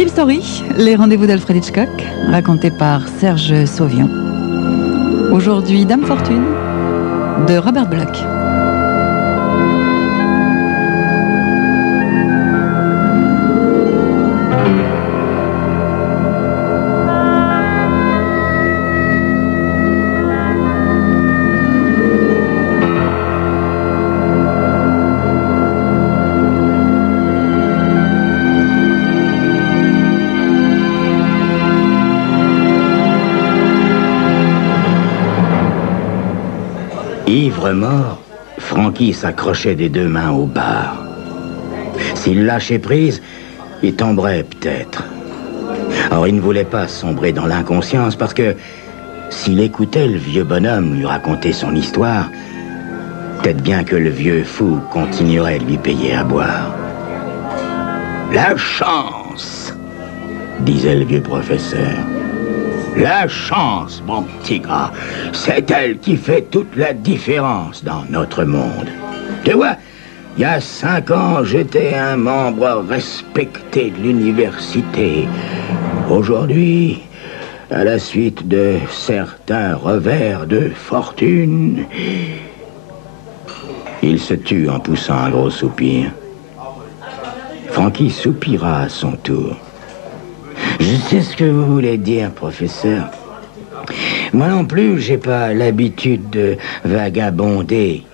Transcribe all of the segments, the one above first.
Crime Story, les rendez-vous d'Alfred Hitchcock, racontés par Serge Sauvion. Aujourd'hui, Dame Fortune, de Robert Bloch. Ivre-mort, Francky s'accrochait des deux mains au bar. S'il lâchait prise, il tomberait peut-être. Or, il ne voulait pas sombrer dans l'inconscience parce que s'il écoutait le vieux bonhomme lui raconter son histoire, peut-être bien que le vieux fou continuerait de lui payer à boire. La chance, disait le vieux professeur. La chance, mon petit gars, c'est elle qui fait toute la différence dans notre monde. Tu vois, il y a 5 ans, j'étais un membre respecté de l'université. Aujourd'hui, à la suite de certains revers de fortune, il se tue en poussant un gros soupir. Francky soupira à son tour. Je sais ce que vous voulez dire, professeur. Moi non plus, j'ai pas l'habitude de vagabonder.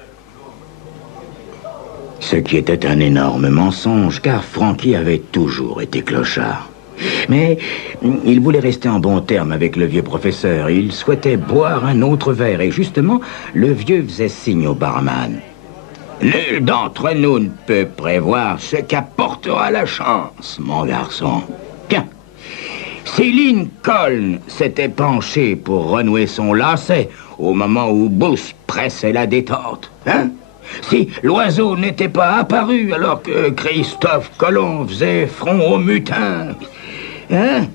Ce qui était un énorme mensonge, car Francky avait toujours été clochard. Mais il voulait rester en bon terme avec le vieux professeur. Il souhaitait boire un autre verre, et justement, le vieux faisait signe au barman. Nul d'entre nous ne peut prévoir ce qu'apportera la chance, mon garçon. Tiens. Si Lincoln s'était penché pour renouer son lacet au moment où Bush pressait la détente, hein? Si l'oiseau n'était pas apparu alors que Christophe Colomb faisait front aux mutins, hein?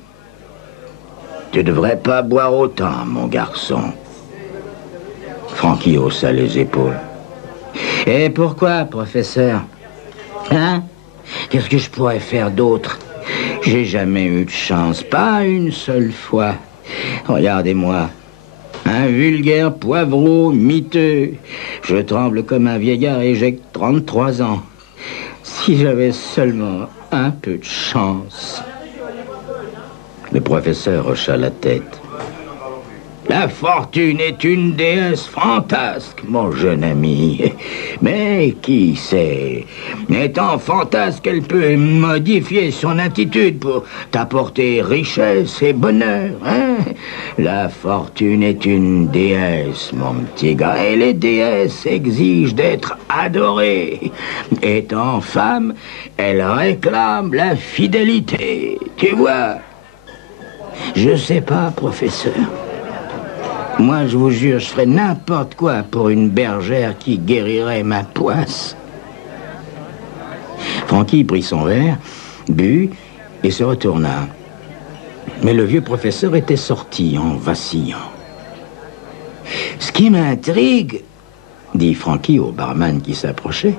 Tu devrais pas boire autant, mon garçon. Francky haussa les épaules. Et pourquoi, professeur? Hein? Qu'est-ce que je pourrais faire d'autre? J'ai jamais eu de chance, pas une seule fois. Regardez-moi, un vulgaire poivreau miteux. Je tremble comme un vieillard et j'ai 33 ans. Si j'avais seulement un peu de chance. Le professeur hocha la tête. La fortune est une déesse fantasque, mon jeune ami. Mais qui sait? Étant fantasque, elle peut modifier son attitude pour t'apporter richesse et bonheur, hein? La fortune est une déesse, mon petit gars, et les déesses exigent d'être adorées. Étant femme, elle réclame la fidélité, tu vois? Je sais pas, professeur. Moi, je vous jure, je ferais n'importe quoi pour une bergère qui guérirait ma poisse. Francky prit son verre, but et se retourna. Mais le vieux professeur était sorti en vacillant. « Ce qui m'intrigue, » dit Francky au barman qui s'approchait,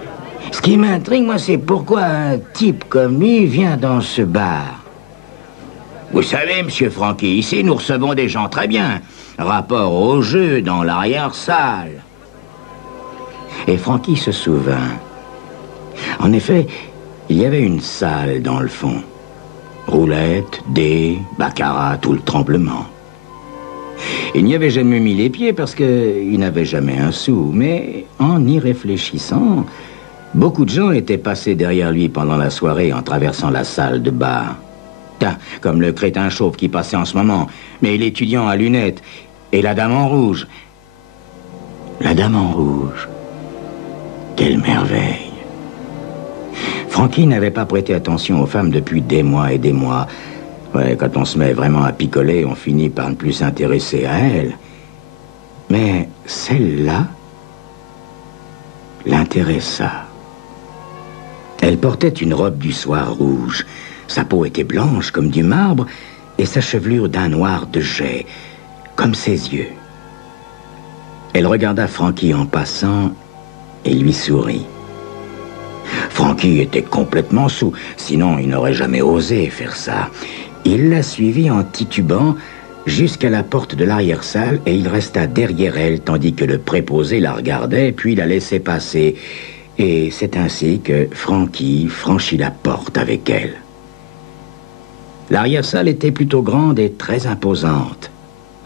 « ce qui m'intrigue, moi, c'est pourquoi un type comme lui vient dans ce bar. Vous savez, monsieur Francky, ici, nous recevons des gens très bien. Rapport au jeu dans l'arrière-salle. » Et Francky se souvint. En effet, il y avait une salle dans le fond. Roulette, dés, baccarat, tout le tremblement. Il n'y avait jamais mis les pieds parce qu'il n'avait jamais un sou. Mais en y réfléchissant, beaucoup de gens étaient passés derrière lui pendant la soirée en traversant la salle de bar. Comme le crétin chauve qui passait en ce moment, mais l'étudiant à lunettes et la dame en rouge. La dame en rouge. Quelle merveille. Francky n'avait pas prêté attention aux femmes depuis des mois et des mois. Ouais, quand on se met vraiment à picoler, on finit par ne plus s'intéresser à elles. Mais celle-là l'intéressa. Elle portait une robe du soir rouge. Sa peau était blanche comme du marbre et sa chevelure d'un noir de jais, comme ses yeux. Elle regarda Francky en passant et lui sourit. Francky était complètement saoul, sinon il n'aurait jamais osé faire ça. Il l'a suivie en titubant jusqu'à la porte de l'arrière-salle et il resta derrière elle tandis que le préposé la regardait puis la laissait passer. Et c'est ainsi que Francky franchit la porte avec elle. L'arrière-salle était plutôt grande et très imposante.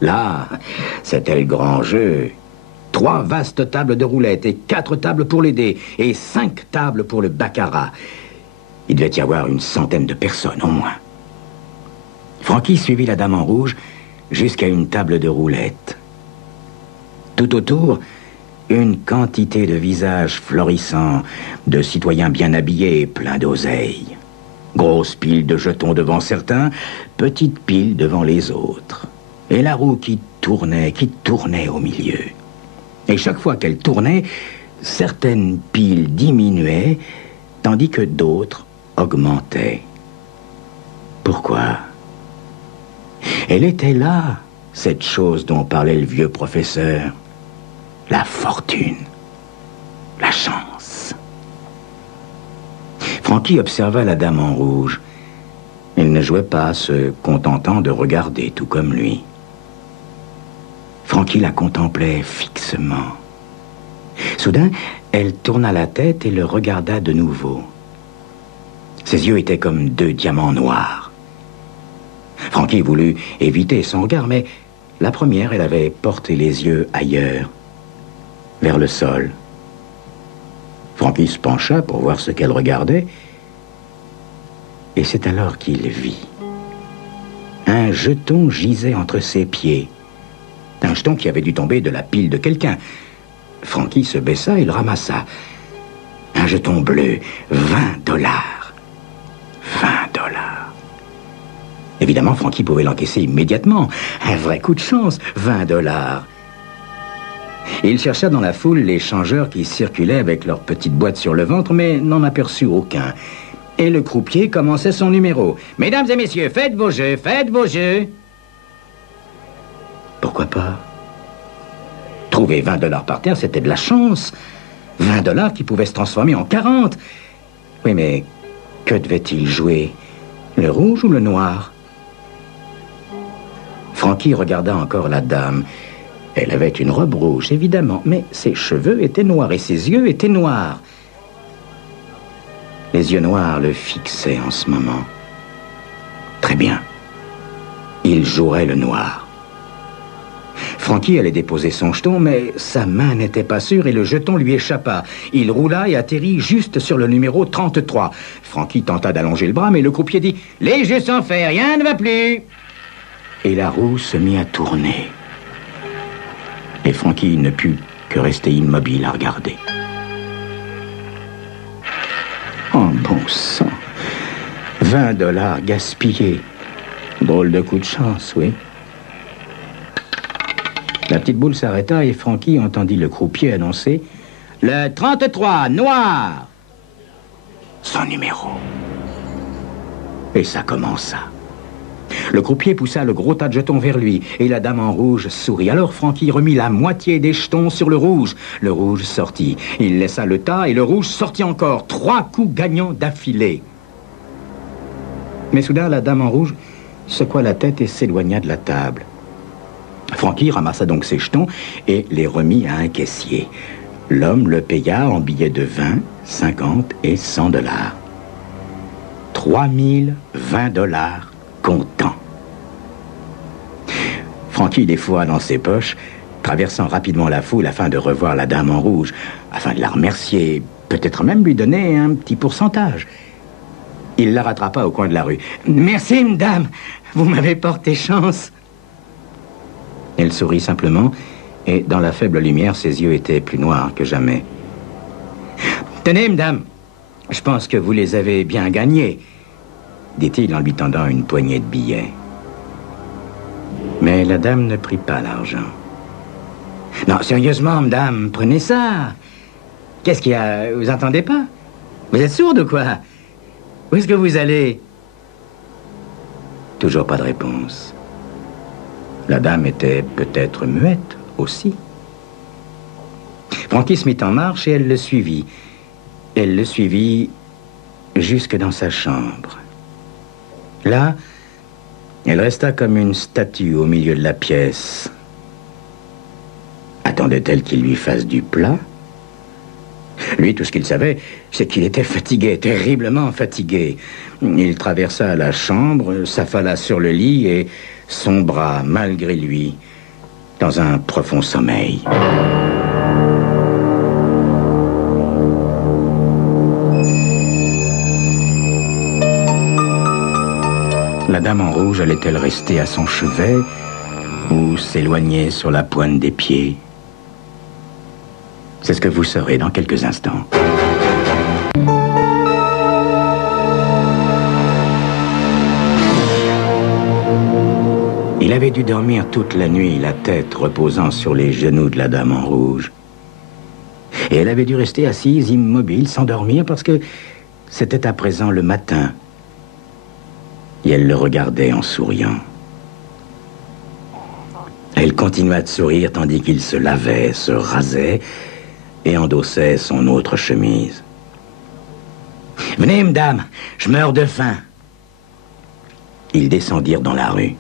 Là, c'était le grand jeu. 3 vastes tables de roulette et 4 tables pour les dés et 5 tables pour le baccarat. Il devait y avoir une centaine de personnes au moins. Francky suivit la dame en rouge jusqu'à une table de roulette. Tout autour, une quantité de visages florissants, de citoyens bien habillés et pleins d'oseille. Grosse pile de jetons devant certains, petite pile devant les autres. Et la roue qui tournait au milieu. Et chaque fois qu'elle tournait, certaines piles diminuaient, tandis que d'autres augmentaient. Pourquoi? Elle était là, cette chose dont parlait le vieux professeur. La fortune, la chance. Francky observa la dame en rouge. Elle ne jouait pas, se contentant de regarder tout comme lui. Francky la contemplait fixement. Soudain, elle tourna la tête et le regarda de nouveau. Ses yeux étaient comme 2 diamants noirs. Francky voulut éviter son regard, mais la première, elle avait porté les yeux ailleurs, vers le sol. Francky se pencha pour voir ce qu'elle regardait, et c'est alors qu'il vit. Un jeton gisait entre ses pieds. Un jeton qui avait dû tomber de la pile de quelqu'un. Francky se baissa et le ramassa. Un jeton bleu, $20. $20. Évidemment, Francky pouvait l'encaisser immédiatement. Un vrai coup de chance, $20. Il chercha dans la foule les changeurs qui circulaient avec leurs petites boîtes sur le ventre, mais n'en aperçut aucun. Et le croupier commençait son numéro. « Mesdames et messieurs, faites vos jeux, faites vos jeux !» Pourquoi pas? Trouver $20 par terre, c'était de la chance. $20 qui pouvaient se transformer en 40. Oui, mais que devait-il jouer? Le rouge ou le noir? Francky regarda encore la dame. Elle avait une robe rouge, évidemment, mais ses cheveux étaient noirs et ses yeux étaient noirs. Les yeux noirs le fixaient en ce moment. Très bien. Il jouerait le noir. Francky allait déposer son jeton, mais sa main n'était pas sûre et le jeton lui échappa. Il roula et atterrit juste sur le numéro 33. Francky tenta d'allonger le bras, mais le croupier dit « Les jeux sont faits, rien ne va plus !» Et la roue se mit à tourner. Et Francky ne put que rester immobile à regarder. Oh, bon sang! $20 gaspillés. Drôle de coup de chance, oui. La petite boule s'arrêta et Francky entendit le croupier annoncer « Le 33, noir !» Son numéro. Et ça commença. Le croupier poussa le gros tas de jetons vers lui et la dame en rouge sourit. Alors Francky remit la moitié des jetons sur le rouge. Le rouge sortit. Il laissa le tas et le rouge sortit encore. 3 coups gagnants d'affilée. Mais soudain, la dame en rouge secoua la tête et s'éloigna de la table. Francky ramassa donc ses jetons et les remit à un caissier. L'homme le paya en billets de 20, 50 et $100. 3020 comptant. Francky les fourra dans ses poches, traversant rapidement la foule afin de revoir la dame en rouge, afin de la remercier, peut-être même lui donner un petit pourcentage. Il la rattrapa au coin de la rue. « Merci, madame, vous m'avez porté chance. » Elle sourit simplement, et dans la faible lumière, ses yeux étaient plus noirs que jamais. « Tenez, madame, je pense que vous les avez bien gagnés, » dit-il en lui tendant une poignée de billets. Mais la dame ne prit pas l'argent. « Non, sérieusement, madame, prenez ça. Qu'est-ce qu'il y a? Vous entendez pas? Vous êtes sourde ou quoi? Où est-ce que vous allez? » Toujours pas de réponse. La dame était peut-être muette aussi. Francky se mit en marche et elle le suivit. Elle le suivit jusque dans sa chambre. Là, elle resta comme une statue au milieu de la pièce. Attendait-elle qu'il lui fasse du plat? Lui, tout ce qu'il savait, c'est qu'il était fatigué, terriblement fatigué. Il traversa la chambre, s'affala sur le lit et sombra, malgré lui, dans un profond sommeil. La dame en rouge allait-elle rester à son chevet ou s'éloigner sur la pointe des pieds? C'est ce que vous saurez dans quelques instants. Il avait dû dormir toute la nuit, la tête reposant sur les genoux de la dame en rouge. Et elle avait dû rester assise, immobile, sans dormir, parce que c'était à présent le matin. Et elle le regardait en souriant. Elle continua de sourire tandis qu'il se lavait, se rasait et endossait son autre chemise. « Venez, madame, je meurs de faim. » Ils descendirent dans la rue.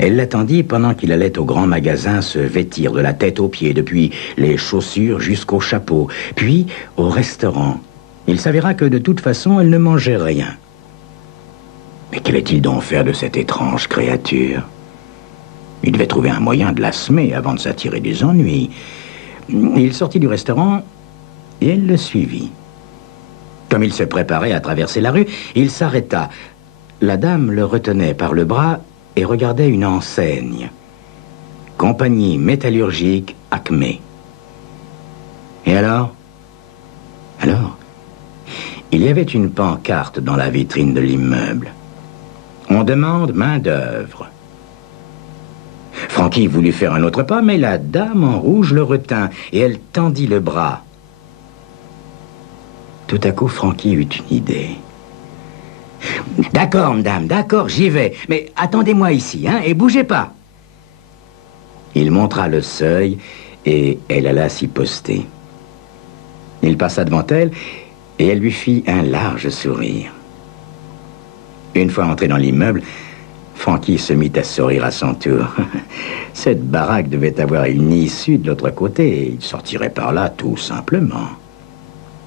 Elle l'attendit pendant qu'il allait au grand magasin se vêtir de la tête aux pieds, depuis les chaussures jusqu'au chapeau, puis au restaurant. Il s'avéra que de toute façon, elle ne mangeait rien. Mais qu'allait-il donc faire de cette étrange créature? Il devait trouver un moyen de la semer avant de s'attirer des ennuis. Il sortit du restaurant et elle le suivit. Comme il se préparait à traverser la rue, il s'arrêta. La dame le retenait par le bras et regardait une enseigne. Compagnie métallurgique Acmé. Et alors? Il y avait une pancarte dans la vitrine de l'immeuble. On demande main-d'œuvre. Francky voulut faire un autre pas, mais la dame en rouge le retint et elle tendit le bras. Tout à coup, Francky eut une idée. « D'accord, madame, d'accord, j'y vais. Mais attendez-moi ici, hein, et bougez pas. » Il montra le seuil et elle alla s'y poster. Il passa devant elle et elle lui fit un large sourire. Une fois entré dans l'immeuble, Francky se mit à sourire à son tour. Cette baraque devait avoir une issue de l'autre côté et il sortirait par là tout simplement.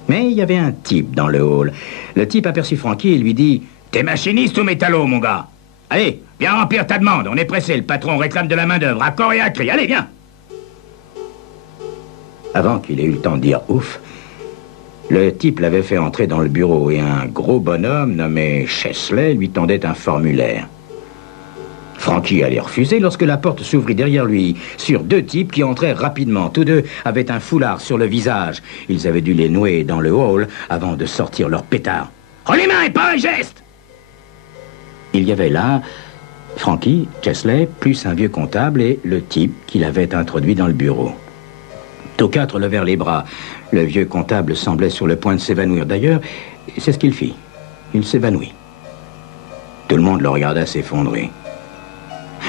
Mais il y avait un type dans le hall. Le type aperçut Francky et lui dit « T'es machiniste ou métallo, mon gars? Allez, viens remplir ta demande, on est pressé, le patron réclame de la main-d'œuvre, à corps et à cri, allez, viens !» Avant qu'il ait eu le temps de dire « ouf », le type l'avait fait entrer dans le bureau et un gros bonhomme nommé Chesley lui tendait un formulaire. Francky allait refuser lorsque la porte s'ouvrit derrière lui sur deux types qui entrèrent rapidement. Tous deux avaient un foulard sur le visage. Ils avaient dû les nouer dans le hall avant de sortir leur pétard. « Rends les mains et pas un geste !» Il y avait là Francky, Chesley, plus un vieux comptable et le type qui l'avait introduit dans le bureau. Tous quatre levèrent les bras. Le vieux comptable semblait sur le point de s'évanouir. D'ailleurs, c'est ce qu'il fit. Il s'évanouit. Tout le monde le regarda s'effondrer.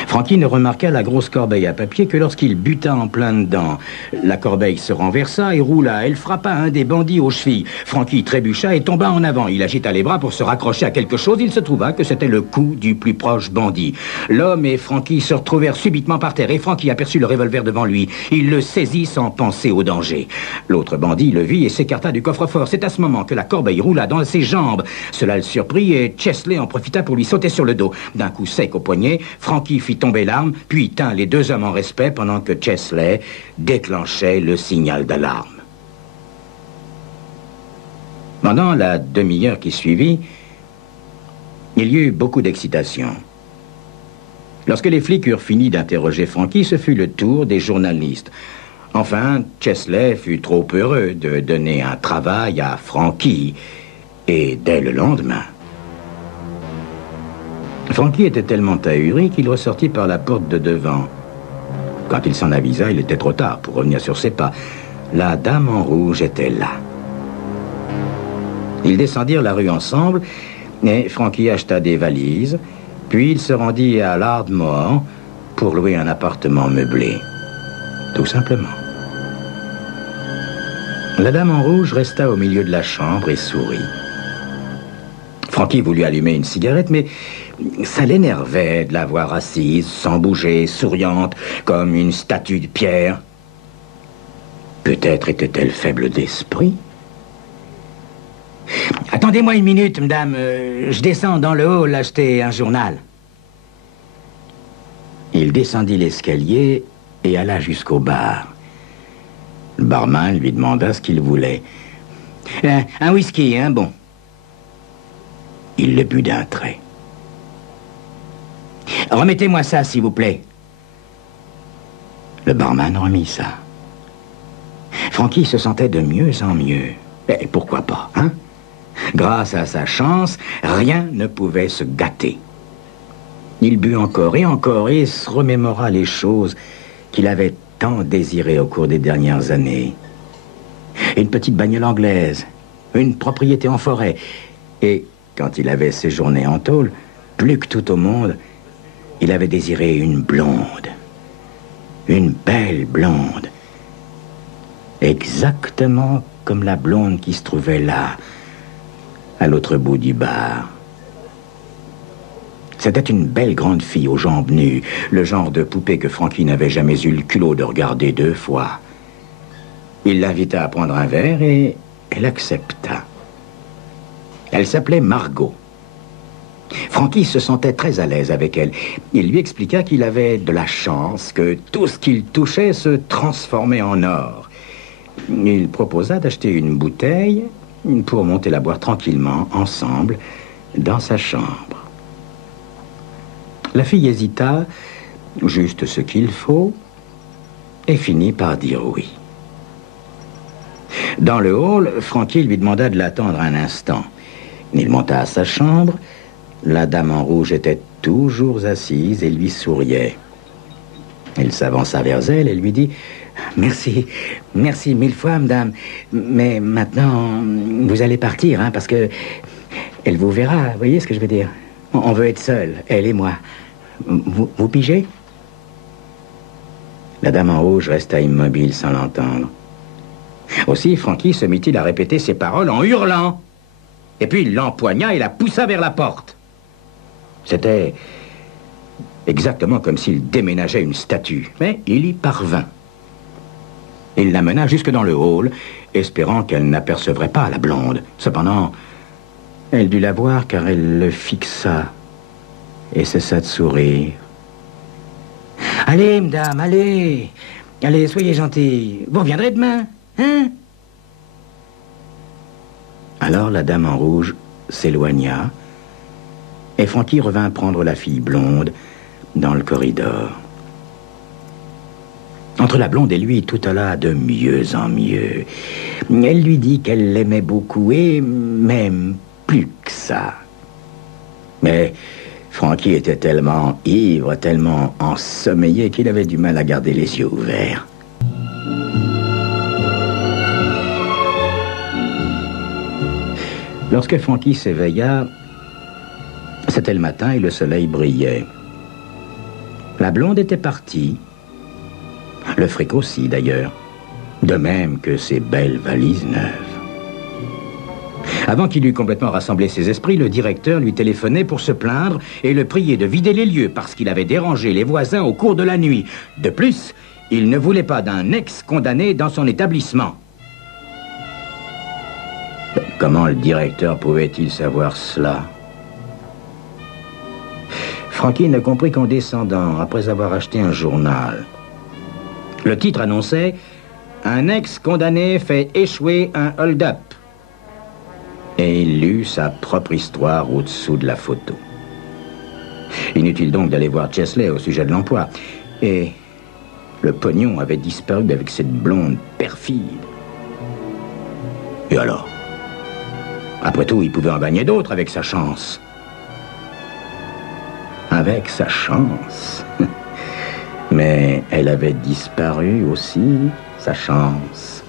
Francky ne remarqua la grosse corbeille à papier que lorsqu'il buta en plein dedans. La corbeille se renversa et roula. Elle frappa un des bandits aux chevilles. Francky trébucha et tomba en avant. Il agita les bras pour se raccrocher à quelque chose. Il se trouva que c'était le cou du plus proche bandit. L'homme et Francky se retrouvèrent subitement par terre et Francky aperçut le revolver devant lui. Il le saisit sans penser au danger. L'autre bandit le vit et s'écarta du coffre-fort. C'est à ce moment que la corbeille roula dans ses jambes. Cela le surprit et Chesley en profita pour lui sauter sur le dos. D'un coup sec au poignet, Francky fit tomber l'arme, puis tint les deux hommes en respect pendant que Chesley déclenchait le signal d'alarme. Pendant la demi-heure qui suivit, il y eut beaucoup d'excitation. Lorsque les flics eurent fini d'interroger Francky, ce fut le tour des journalistes. Enfin, Chesley fut trop heureux de donner un travail à Francky, et dès le lendemain. Francky était tellement ahuri qu'il ressortit par la porte de devant. Quand il s'en avisa, il était trop tard pour revenir sur ses pas. La dame en rouge était là. Ils descendirent la rue ensemble, et Francky acheta des valises, puis il se rendit à l'Ardmore pour louer un appartement meublé. Tout simplement. La dame en rouge resta au milieu de la chambre et sourit. Francky voulut allumer une cigarette, mais ça l'énervait de la voir assise, sans bouger, souriante, comme une statue de pierre. Peut-être était-elle faible d'esprit. « Attendez-moi une minute, madame. Je descends dans le hall acheter un journal. » Il descendit l'escalier et alla jusqu'au bar. Le barman lui demanda ce qu'il voulait. « Un whisky, hein, bon. » Il le but d'un trait. « Remettez-moi ça, s'il vous plaît. » Le barman remit ça. Francky se sentait de mieux en mieux. Et pourquoi pas, hein? Grâce à sa chance, rien ne pouvait se gâter. Il but encore et se remémora les choses qu'il avait tant désirées au cours des dernières années. Une petite bagnole anglaise, une propriété en forêt, et, quand il avait séjourné en tôle, plus que tout au monde, il avait désiré une blonde. Une belle blonde. Exactement comme la blonde qui se trouvait là, à l'autre bout du bar. C'était une belle grande fille aux jambes nues, le genre de poupée que Francky n'avait jamais eu le culot de regarder 2 fois. Il l'invita à prendre un verre et elle accepta. Elle s'appelait Margot. Francky se sentait très à l'aise avec elle. Il lui expliqua qu'il avait de la chance, que tout ce qu'il touchait se transformait en or. Il proposa d'acheter une bouteille pour monter la boire tranquillement, ensemble, dans sa chambre. La fille hésita, juste ce qu'il faut, et finit par dire oui. Dans le hall, Francky lui demanda de l'attendre un instant. Il monta à sa chambre. La dame en rouge était toujours assise et lui souriait. Il s'avança vers elle et lui dit « Merci, merci 1000 fois, madame. Mais maintenant, vous allez partir, hein, parce que elle vous verra, vous voyez ce que je veux dire? On veut être seuls, elle et moi. Vous pigez ?» La dame en rouge resta immobile sans l'entendre. Aussi, Francky se mit-il à répéter ses paroles en hurlant. Et puis il l'empoigna et la poussa vers la porte. C'était exactement comme s'il déménageait une statue, mais il y parvint. Il la mena jusque dans le hall, espérant qu'elle n'apercevrait pas la blonde. Cependant, elle dut la voir car elle le fixa et cessa de sourire. « Allez, madame, allez. Allez, soyez gentille. Vous reviendrez demain, hein ?» Alors la dame en rouge s'éloigna et Francky revint prendre la fille blonde dans le corridor. Entre la blonde et lui, tout alla de mieux en mieux. Elle lui dit qu'elle l'aimait beaucoup et même plus que ça. Mais Francky était tellement ivre, tellement ensommeillé qu'il avait du mal à garder les yeux ouverts. Lorsque Francky s'éveilla, c'était le matin et le soleil brillait. La blonde était partie. Le fric aussi, d'ailleurs. De même que ses belles valises neuves. Avant qu'il eût complètement rassemblé ses esprits, le directeur lui téléphonait pour se plaindre et le prier de vider les lieux parce qu'il avait dérangé les voisins au cours de la nuit. De plus, il ne voulait pas d'un ex-condamné dans son établissement. Comment le directeur pouvait-il savoir cela? Francky ne comprit qu'en descendant, après avoir acheté un journal. Le titre annonçait « Un ex-condamné fait échouer un hold-up ». Et il lut sa propre histoire au-dessous de la photo. Inutile donc d'aller voir Chesley au sujet de l'emploi. Et le pognon avait disparu avec cette blonde perfide. Et alors? Après tout, il pouvait en gagner d'autres avec sa chance. Avec sa chance. Mais elle avait disparu aussi, sa chance.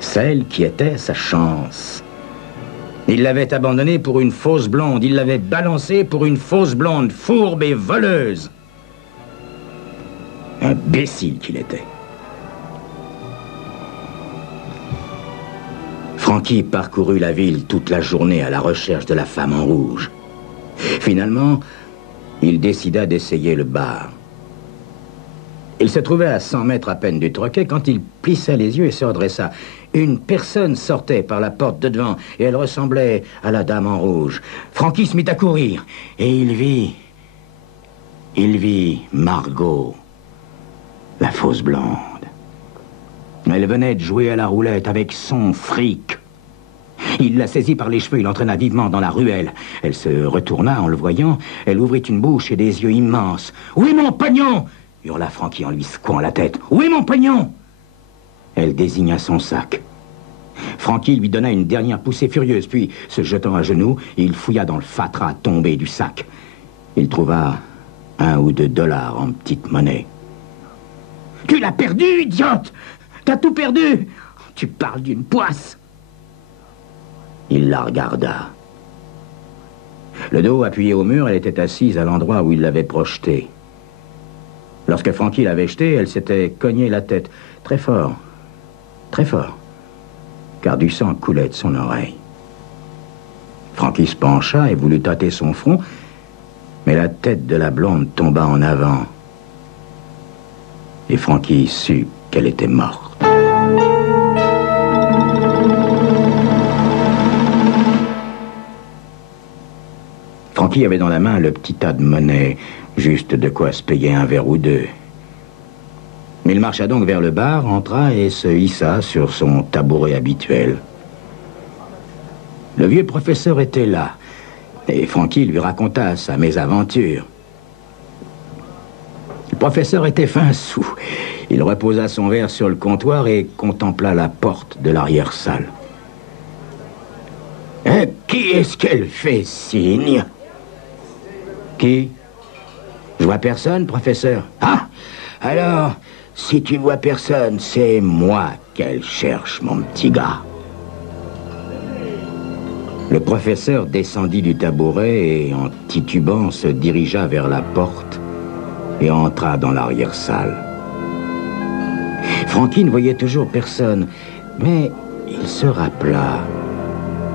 Celle qui était sa chance. Il l'avait abandonnée pour une fausse blonde. Il l'avait balancée pour une fausse blonde, fourbe et voleuse. Imbécile qu'il était. Francky parcourut la ville toute la journée à la recherche de la femme en rouge. Finalement, il décida d'essayer le bar. Il se trouvait à 100 mètres à peine du troquet quand il plissa les yeux et se redressa. Une personne sortait par la porte de devant et elle ressemblait à la dame en rouge. Francky se mit à courir et il vit Margot, la fausse blonde. Elle venait de jouer à la roulette avec son fric. Il la saisit par les cheveux, il l'entraîna vivement dans la ruelle. Elle se retourna en le voyant, elle ouvrit une bouche et des yeux immenses. « Où est mon pognon ?» hurla Francky en lui secouant la tête. « Où est mon pognon ?» Elle désigna son sac. Francky lui donna une dernière poussée furieuse, puis, se jetant à genoux, il fouilla dans le fatras tombé du sac. Il trouva 1 ou 2 dollars en petite monnaie. « Tu l'as perdu, idiote! T'as tout perdu! Tu parles d'une poisse! » Il la regarda. Le dos appuyé au mur, elle était assise à l'endroit où il l'avait projetée. Lorsque Francky l'avait jetée, elle s'était cogné la tête très fort, car du sang coulait de son oreille. Francky se pencha et voulut tâter son front, mais la tête de la blonde tomba en avant. Et Francky sut qu'elle était morte. Francky avait dans la main le petit tas de monnaie, juste de quoi se payer un verre ou deux. Il marcha donc vers le bar, entra et se hissa sur son tabouret habituel. Le vieux professeur était là, et Francky lui raconta sa mésaventure. Le professeur était fin sou. Il reposa son verre sur le comptoir et contempla la porte de l'arrière-salle. « Qui est-ce qu'elle fait signe ?» Qui? Je vois personne, professeur. Ah! Alors, si tu vois personne, c'est moi qu'elle cherche, mon petit gars. Le professeur descendit du tabouret et, en titubant, se dirigea vers la porte et entra dans l'arrière-salle. Francky ne voyait toujours personne, mais il se rappela.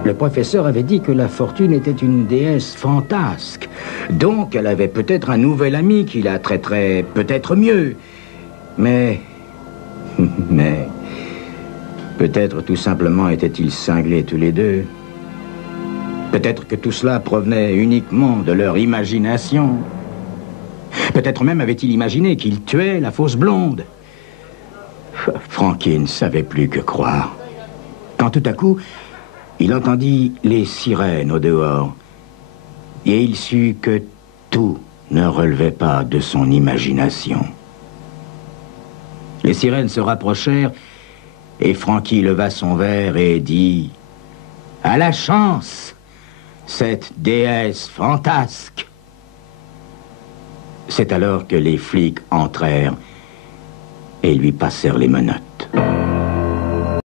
Le professeur avait dit que la fortune était une déesse fantasque. Donc, elle avait peut-être un nouvel ami qui la traiterait peut-être mieux. Mais peut-être tout simplement étaient-ils cinglés tous les deux. Peut-être que tout cela provenait uniquement de leur imagination. Peut-être même avait-il imaginé qu'il tuait la fausse blonde. Francky ne savait plus que croire. Quand tout à coup, il entendit les sirènes au dehors, et il sut que tout ne relevait pas de son imagination. Les sirènes se rapprochèrent, et Francky leva son verre et dit « À la chance, cette déesse fantasque !» C'est alors que les flics entrèrent et lui passèrent les menottes.